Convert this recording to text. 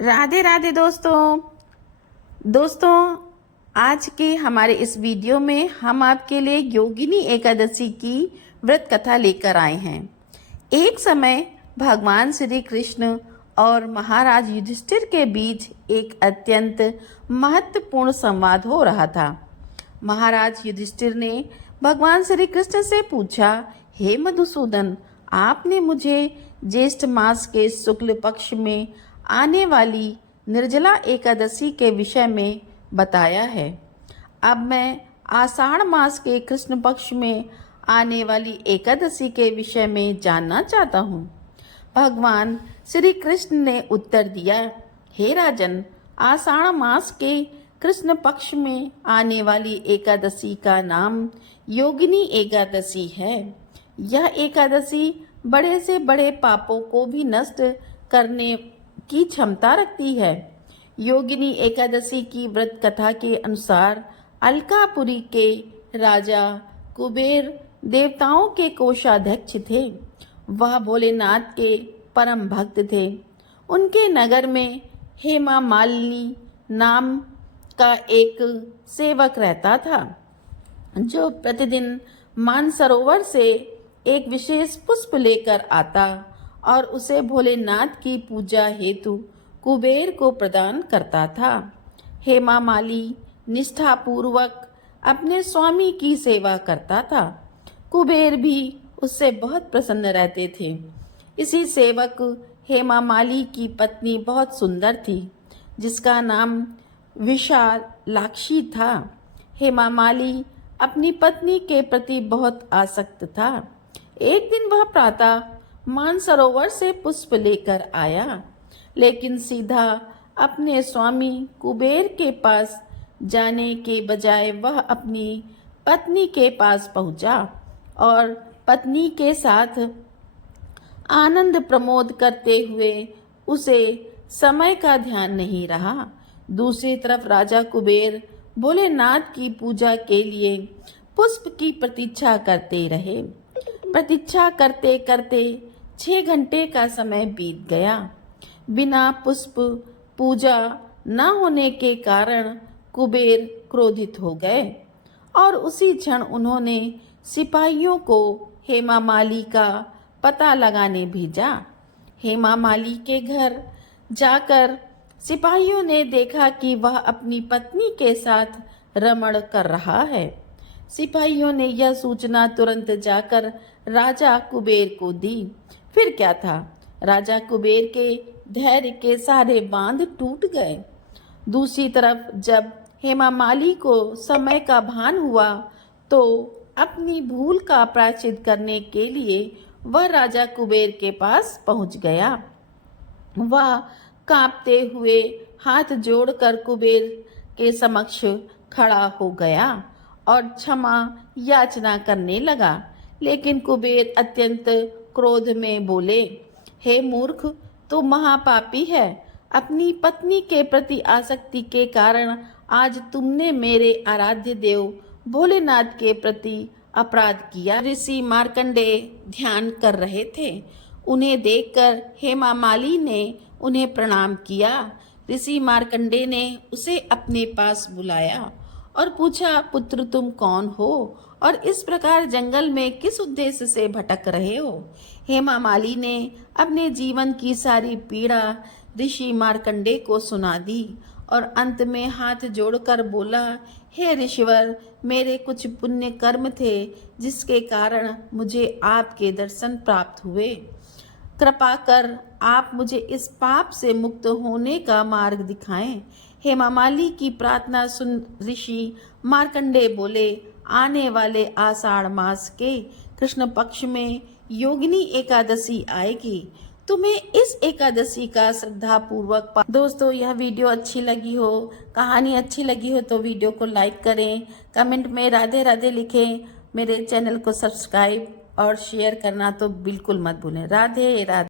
राधे राधे दोस्तों आज के हमारे इस वीडियो में हम आपके लिए योगिनी एकादशी की व्रत कथा लेकर आए हैं। एक समय भगवान श्री कृष्ण और महाराज युधिष्ठिर के बीच एक अत्यंत महत्वपूर्ण संवाद हो रहा था। महाराज युधिष्ठिर ने भगवान श्री कृष्ण से पूछा, हे मधुसूदन, आपने मुझे ज्येष्ठ मास के शुक्ल पक्ष में आने वाली निर्जला एकादशी के विषय में बताया है। अब मैं आषाढ़ मास के कृष्ण पक्ष में आने वाली एकादशी के विषय में जानना चाहता हूँ। भगवान श्री कृष्ण ने उत्तर दिया, हे राजन, आषाढ़ मास के कृष्ण पक्ष में आने वाली एकादशी का नाम योगिनी एकादशी है। यह एकादशी बड़े से बड़े पापों को भी नष्ट करने की क्षमता रखती है। योगिनी एकादशी की व्रत कथा के अनुसार अलकापुरी के राजा कुबेर देवताओं के कोषाध्यक्ष थे। वह भोलेनाथ के परम भक्त थे। उनके नगर में हेमा मालिनी नाम का एक सेवक रहता था, जो प्रतिदिन मानसरोवर से एक विशेष पुष्प लेकर आता और उसे भोलेनाथ की पूजा हेतु कुबेर को प्रदान करता था। हेमा माली निष्ठापूर्वक अपने स्वामी की सेवा करता था। कुबेर भी उससे बहुत प्रसन्न रहते थे। इसी सेवक हेमा माली की पत्नी बहुत सुंदर थी, जिसका नाम विशालाक्षी था। हेमा माली अपनी पत्नी के प्रति बहुत आसक्त था। एक दिन वह प्रातः मानसरोवर से पुष्प लेकर आया, लेकिन सीधा अपने स्वामी कुबेर के पास जाने के बजाय वह अपनी पत्नी के पास पहुंचा और पत्नी के साथ आनंद प्रमोद करते हुए उसे समय का ध्यान नहीं रहा। दूसरी तरफ राजा कुबेर भोलेनाथ की पूजा के लिए पुष्प की प्रतीक्षा करते रहे। प्रतीक्षा करते करते 6 घंटे का समय बीत गया। बिना पुष्प पूजा न होने के कारण कुबेर क्रोधित हो गए और उसी क्षण उन्होंने सिपाहियों को हेमा माली का पता लगाने भेजा। हेमा माली के घर जाकर सिपाहियों ने देखा कि वह अपनी पत्नी के साथ रमण कर रहा है। सिपाहियों ने यह सूचना तुरंत जाकर राजा कुबेर को दी। फिर क्या था, राजा कुबेर के धैर्य के सारे बांध टूट गए। दूसरी तरफ जब हेमा माली को समय का भान हुआ तो अपनी भूल का प्रायश्चित करने के लिए वह राजा कुबेर के पास पहुंच गया। वह कांपते हुए हाथ जोड़कर कुबेर के समक्ष खड़ा हो गया और क्षमा याचना करने लगा। लेकिन कुबेर अत्यंत क्रोध में बोले, हे मूर्ख, तू महापापी है। अपनी पत्नी के प्रति आसक्ति के कारण आज तुमने मेरे आराध्य देव भोलेनाथ के प्रति अपराध किया। ऋषि मार्कंडेय ध्यान कर रहे थे। उन्हें देखकर हेमा माली ने उन्हें प्रणाम किया। ऋषि मार्कंडेय ने उसे अपने पास बुलाया और पूछा, पुत्र, तुम कौन हो और इस प्रकार जंगल में किस उद्देश्य से भटक रहे हो? हेमा माली ने अपने जीवन की सारी पीड़ा ऋषि मार्कंडेय को सुना दी और अंत में हाथ जोड़कर बोला, हे ऋषिवर, मेरे कुछ पुण्य कर्म थे जिसके कारण मुझे आपके दर्शन प्राप्त हुए। कृपा कर आप मुझे इस पाप से मुक्त होने का मार्ग दिखाएं। हेमा माली की प्रार्थना सुन ऋषि मार्कंडेय बोले, आने वाले आषाढ़ मास के कृष्ण पक्ष में योगिनी एकादशी आएगी। तुम्हें इस एकादशी का श्रद्धा पूर्वक दोस्तों, यह वीडियो अच्छी लगी हो, कहानी अच्छी लगी हो तो वीडियो को लाइक करें, कमेंट में राधे राधे लिखें, मेरे चैनल को सब्सक्राइब और शेयर करना तो बिल्कुल मत भूलें। राधे राधे।